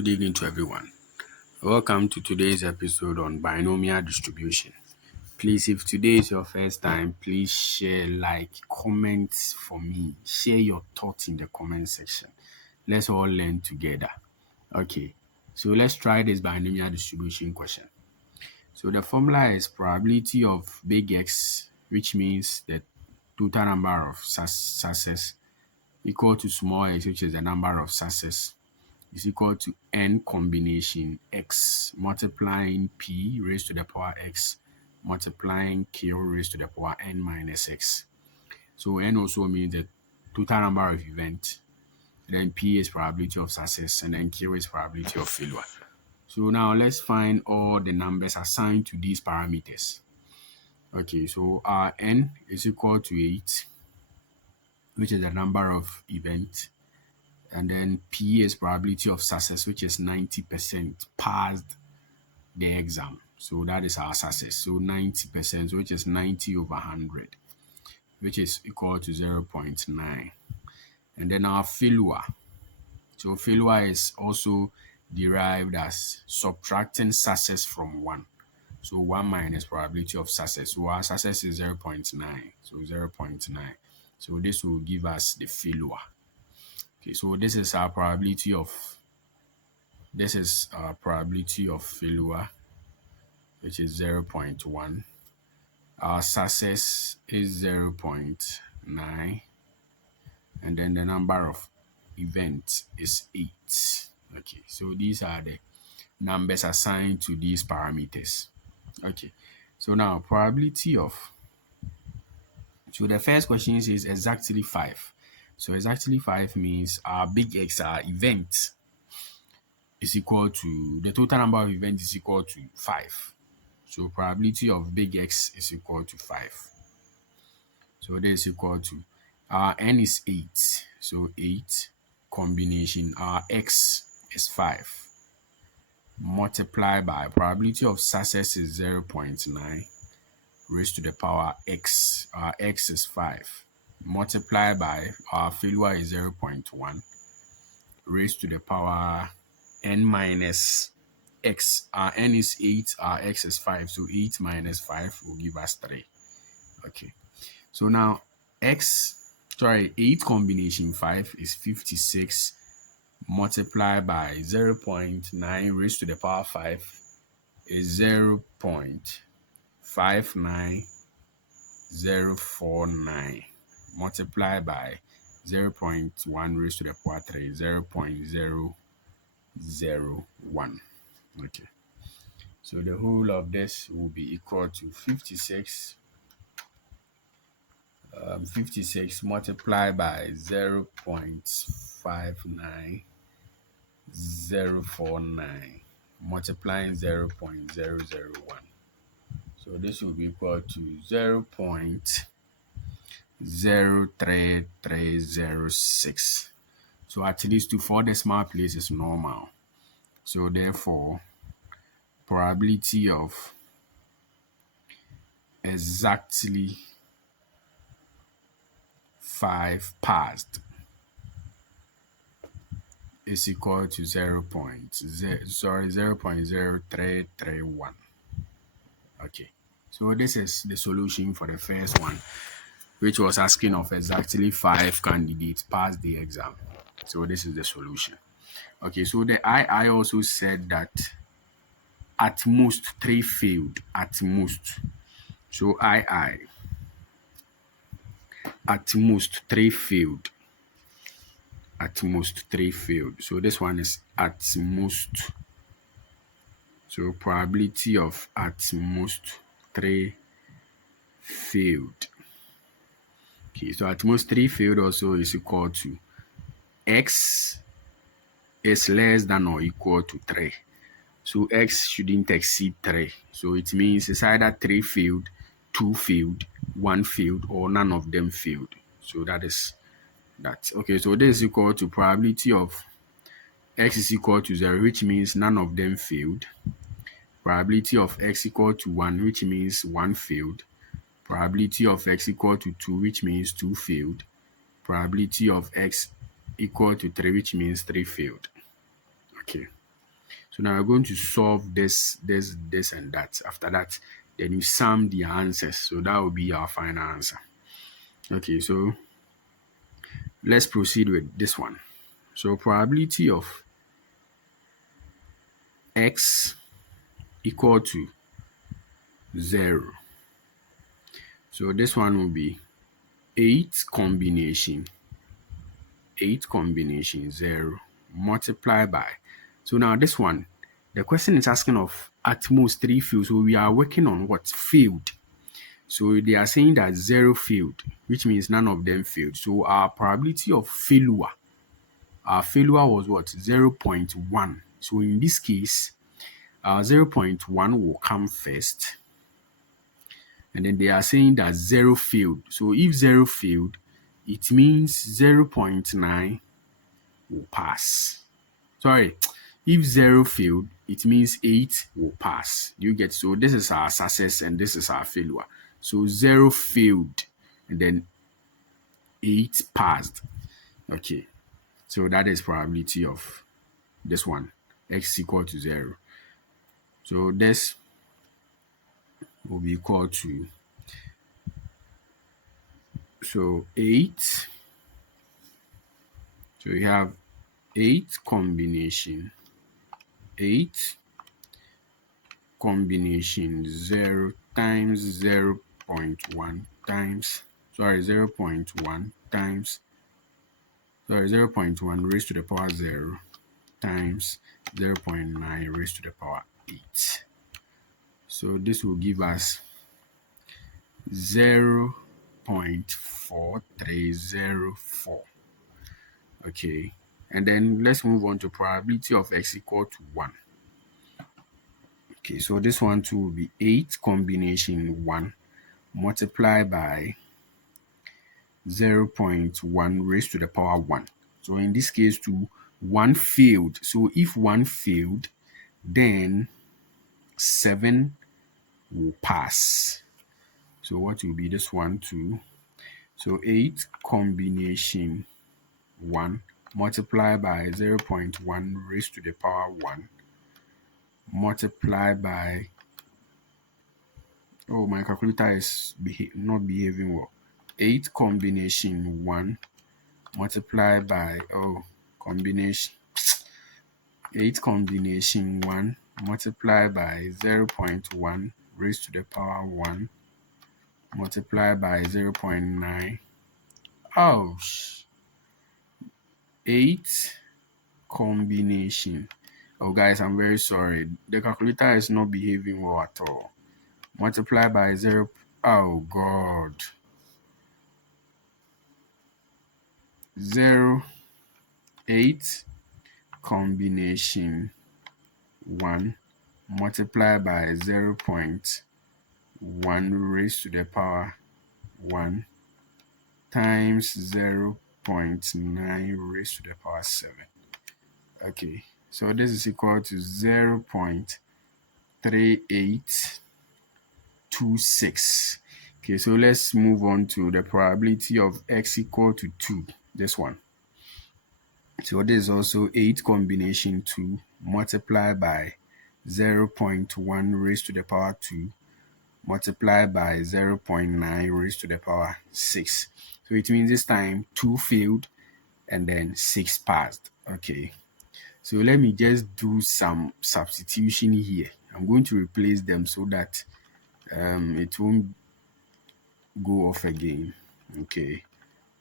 Good evening to everyone. Welcome to today's episode on binomial distribution. Please, if today is your first time, please share, comments for me. Share your thoughts in the comment section. Let's all learn together. Okay, so let's try this binomial distribution question. So the formula is probability of big X, which means the total number of success equal to small x, which is the number of success, is equal to n combination x multiplying p raised to the power x multiplying q raised to the power n minus x. So n also means the total number of events. Then p is probability of success, and then q is probability of failure. So now let's find all the numbers assigned to these parameters. Okay, so our n is equal to 8, which is the number of events. And then P is probability of success, which is 90% passed the exam. So that is our success. So 90%, which is 90 over 100, which is equal to 0.9. And then our failure. So failure is also derived as subtracting success from 1. So 1 minus probability of success. So our success is 0.9. So 0.9. So this will give us the failure. Okay, so this is our probability of failure, which is 0.1. Our success is 0.9, and then the number of events is 8. Okay, so these are the numbers assigned to these parameters. Okay, so now so the first question is exactly 5. So exactly 5 means our big X, our event, is equal to, the total number of events is equal to 5. So probability of big X is equal to 5. So this is equal to, our n is 8. So 8 combination, our X is 5. Multiply by probability of success is 0.9 raised to the power X. Our X is 5. Multiply by our failure is 0.1 raised to the power n minus x. Our n is 8, our x is 5. So 8 minus 5 will give us 3. Okay. So now 8 combination 5 is 56. Multiply by 0.9 raised to the power 5 is 0.59049. Multiply by 0.1 raised to the power 3, 0.001. Okay. So the whole of this will be equal to 56. 56 multiplied by 0.59049 multiplying 0.001. So this will be equal to 0.03306. So at least 4 decimal places is normal. So therefore, probability of exactly 5 passed is equal to 0.0331. Okay, so this is the solution for the first one, which was asking of exactly 5 candidates passed the exam. So this is the solution. Okay, so the I also said that at most 3 failed. At most. So at most 3 failed. At most 3 failed. So this one is at most. So probability of at most 3 failed. Okay, so at most 3 failed also is equal to x is less than or equal to 3. So x shouldn't exceed 3. So it means it's either 3 failed, 2 failed, 1 failed, or none of them failed. So that is that. Okay, so this is equal to probability of x is equal to 0, which means none of them failed. Probability of x equal to 1, which means 1 failed. Probability of x equal to 2, which means 2 failed. Probability of x equal to 3, which means 3 failed. Okay. So now we're going to solve this, and that. After that, then you sum the answers. So that will be our final answer. Okay, so let's proceed with this one. So probability of x equal to 0. So this one will be 8 combination 0 multiply by. So now this one, the question is asking of at most 3 fields. So we are working on what? Field. So they are saying that 0 failed, which means none of them failed. So our probability of failure, was what? 0.1. So in this case, 0.1 will come first. And then they are saying that 0 failed. So if 0 failed, it means 0.9 will pass. Sorry, if 0 failed, it means 8 will pass. You get? So this is our success and this is our failure. So 0 failed and then 8 passed. Okay, so that is probability of this one, x equal to 0. So this will be equal to, so 8. So we have 8 combination 0 times 0.1 times, 0.1 times, 0.1 raised to the power 0 times 0.9 raised to the power 8. So this will give us 0.4304. Okay, and then let's move on to probability of x equal to 1. Okay, so this one too will be 8 combination 1 multiplied by 0.1 raised to the power 1. So in this case too, 1 failed. So if 1 failed, then 7 will pass. So what will be this one too? So 8 combination 1 multiplied by 0.1 raised to the power 1 multiplied by, oh, my calculator is not behaving well. 8 combination 1 multiplied by, 8 combination 1 multiplied by 0.1 raised to the power 1 multiplied by 0.9. Oh, 8 combination. Oh, guys, I'm very sorry. The calculator is not behaving well at all. Multiply by 0. Oh, God. 8 combination 1 multiply by 0.1 raised to the power 1 times 0.9 raised to the power 7. Okay, so this is equal to 0.3826. Okay, so let's move on to the probability of x equal to 2. This one. So this is also 8 combination 2 multiplied by 0.1 raised to the power 2 multiplied by 0.9 raised to the power 6. So it means this time 2 failed and then 6 passed. Okay. So let me just do some substitution here. I'm going to replace them so that it won't go off again. Okay.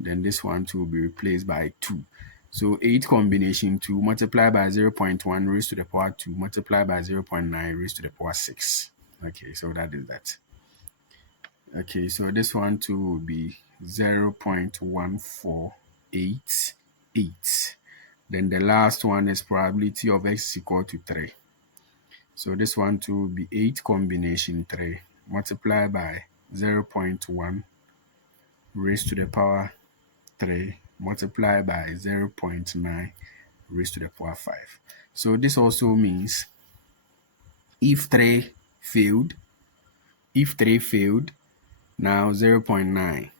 Then this one too will be replaced by 2. So 8 combination 2 multiplied by 0.1 raised to the power 2 multiplied by 0.9 raised to the power 6. Okay, so that is that. Okay, so this one too will be 0.1488. Then the last one is probability of x equal to 3. So this one too will be 8 combination 3 multiplied by 0.1 raised to the power 3 multiplied by 0.9 raised to the power 5. So this also means if 3 failed, now 0.9,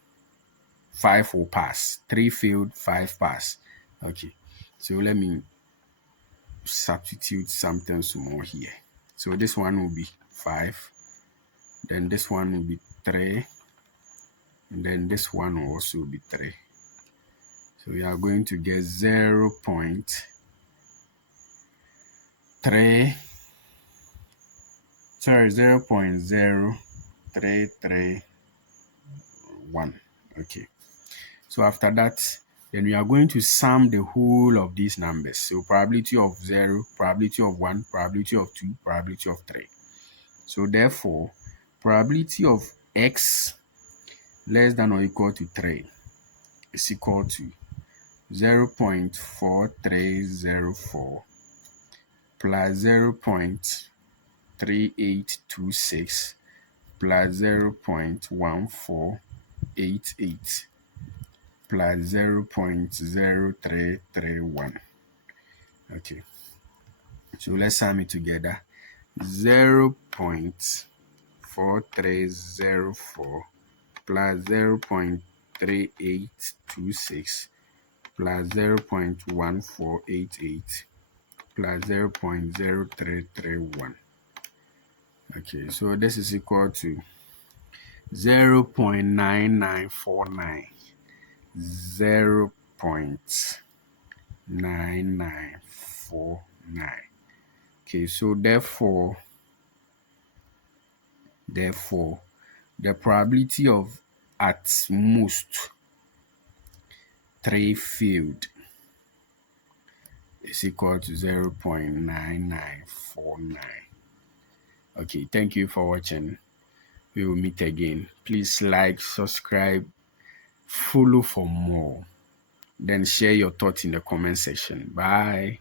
5 will pass. 3 failed, 5 pass. Okay, so let me substitute something small here. So this one will be 5. Then this one will be 3. And then this one will also be 3. So we are going to get 0.0331. Okay. So after that, then we are going to sum the whole of these numbers. So probability of 0, probability of 1, probability of 2, probability of 3. So therefore, probability of x less than or equal to 3 is equal to 0.4304 plus 0.3826 plus 0.1488 plus 0.0331. Okay, so let's sum it together. 0.4304 plus 0.3826 plus 0.1488 plus 0.0331. Okay, so this is equal to 0.9949. 0.9949. Okay, so therefore, the probability of at most 3 failed is equal to 0.9949. Okay, thank you for watching. We will meet again. Please like, subscribe, follow for more. Then share your thoughts in the comment section. Bye.